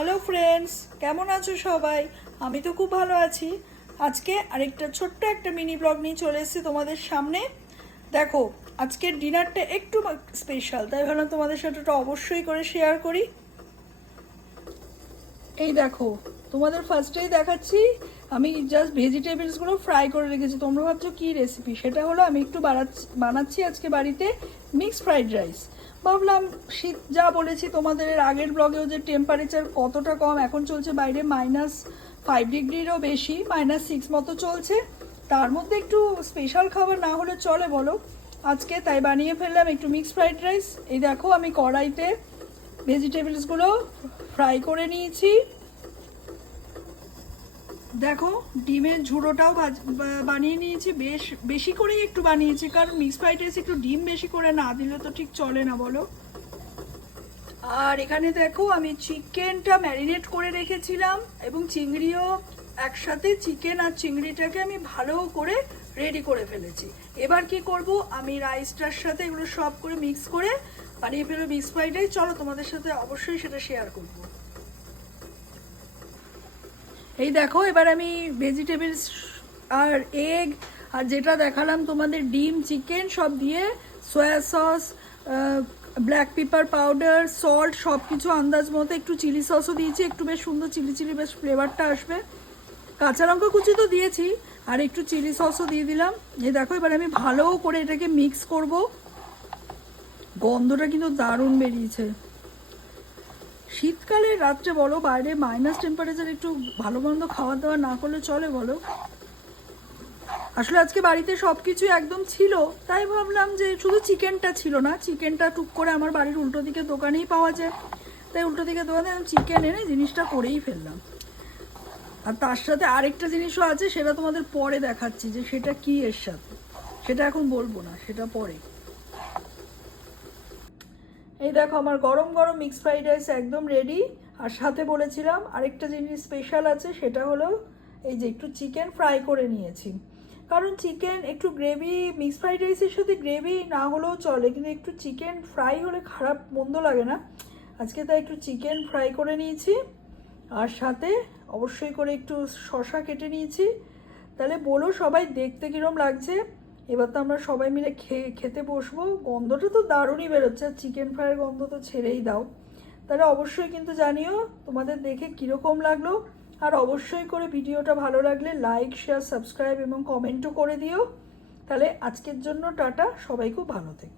Hello friends, কেমন আছো সবাই? আমি তো খুব ভালো আছি। আজকে আরেকটা ছোট্ট একটা মিনি ব্লগ নিয়ে চলে এসেছি তোমাদের সামনে। দেখো, আজকের ডিনারটা একটু স্পেশাল, তাই ভাবলাম তোমাদের সাথে ওটা অবশ্যই করে শেয়ার করি। এই দেখো, তোমাদের ফার্স্টেই দেখাচ্ছি আমি জাস্ট ভেজিটেবলসগুলো ফ্রাই করে রেখেছি। তোমরা ভাবছো কী রেসিপি? সেটা হলো আমি একটু বানাচ্ছি আজকে বাড়িতে মিক্সড ফ্রাইড রাইস। ভাবলাম শীত যা বলেছি তোমাদের এর আগের ব্লগেও যে টেম্পারেচার কতটা কম, এখন চলছে বাইরে -5 ডিগ্রিরও বেশি, -6 মতো চলছে। তার মধ্যে একটু স্পেশাল খাবার না হলে চলে বলো? আজকে তাই বানিয়ে ফেললাম একটু মিক্সড ফ্রাইড রাইস। এই দেখো, আমি কড়াইতে ভেজিটেবলসগুলো ফ্রাই করে নিয়েছি। দেখো, ডিমের ঝুড়োটাও বানিয়ে নিয়েছি, বেশি করেই একটু বানিয়েছি, কারণ মিক্সড ফ্রাইড রাইস একটু ডিম বেশি করে না দিলে তো ঠিক চলে না বলো। আর এখানে দেখো, আমি চিকেনটা ম্যারিনেট করে রেখেছিলাম এবং চিংড়িও একসাথে, চিকেন আর চিংড়িটাকে আমি ভালো করে রেডি করে ফেলেছি। এবার কি করব, আমি রাইসটার সাথে এগুলো সব করে মিক্স করে বানিয়ে ফেলবো মিক্সড ফ্রাইড রাইস। চলো তোমাদের সাথে অবশ্যই সেটা শেয়ার করবো। এই দেখো, এবার আমি ভেজিটেবলস আর এগ আর যেটা দেখালাম তোমাদের ডিম, চিকেন সব দিয়ে soya sauce, black pepper powder, salt সব কিছু আন্দাজ মতো, একটু চিলি সসও দিয়েছি, একটু বেশ সুন্দর চিলি চিলি বেশ ফ্লেভারটা আসবে। কাঁচা লঙ্কা কুচি তো দিয়েছি, আর একটু চিলি সসও দিয়ে দিলাম। এই দেখো, এবার আমি ভালো করে এটাকে মিক্স করব। গন্ধটা কিন্তু দারুণ বেরিয়েছে। শীতকালে রাত্রে বলো, বাইরে মাইনাস টেম্পারেচার, একটু ভালো মন্দ খাওয়া দাওয়া না করলে চলে বলো? আসলে আজকে বাড়িতে সব কিছু একদম ছিল, তাই ভাবলাম যে শুধু চিকেনটা ছিল না, চিকেনটা টুক করে আমার বাড়ির উল্টো দিকে দোকানেই পাওয়া যায়, তাই উল্টো দিকে দোকানে চিকেন এনে জিনিসটা করেই ফেললাম। আর তার সাথে আরেকটা জিনিসও আছে, সেটা তোমাদের পরে দেখাচ্ছি যে সেটা কি এর সাথে, সেটা এখন বলবো না, সেটা পরে। এই দেখো, আমার গরম গরম মিক্সড ফ্রাইড রাইস একদম রেডি। আর সাথে বলেছিলাম আরেকটা জিনিস স্পেশাল আছে, সেটা হলো এই যে একটু চিকেন ফ্রাই করে নিয়েছি। কারণ চিকেন একটু গ্রেভি, মিক্সড ফ্রাইড রাইসের সাথে গ্রেভি না হলেও চলে, কিন্তু একটু চিকেন ফ্রাই হলে খারাপ মন্দ লাগে না। আজকে তাই একটু চিকেন ফ্রাই করে নিয়েছি, আর সাথে অবশ্যই করে একটু শসা কেটে নিয়েছি। তাহলে বলো সবাই, দেখতে কীরকম লাগছে? এবার তো আমরা সবাই মিলে খেতে বসবো। গন্ধটা তো দারুণই বেরোচ্ছে, আর চিকেন ফ্রাইয়ের গন্ধ তো ছেড়েই দাও। তাহলে অবশ্যই কিন্তু জানিও তোমাদের দেখে কীরকম লাগলো। আর অবশ্যই করে ভিডিওটা ভালো লাগলে লাইক, শেয়ার, সাবস্ক্রাইব এবং কমেন্টও করে দিও। তাহলে আজকের জন্য টাটা, সবাই খুব ভালো থেকো।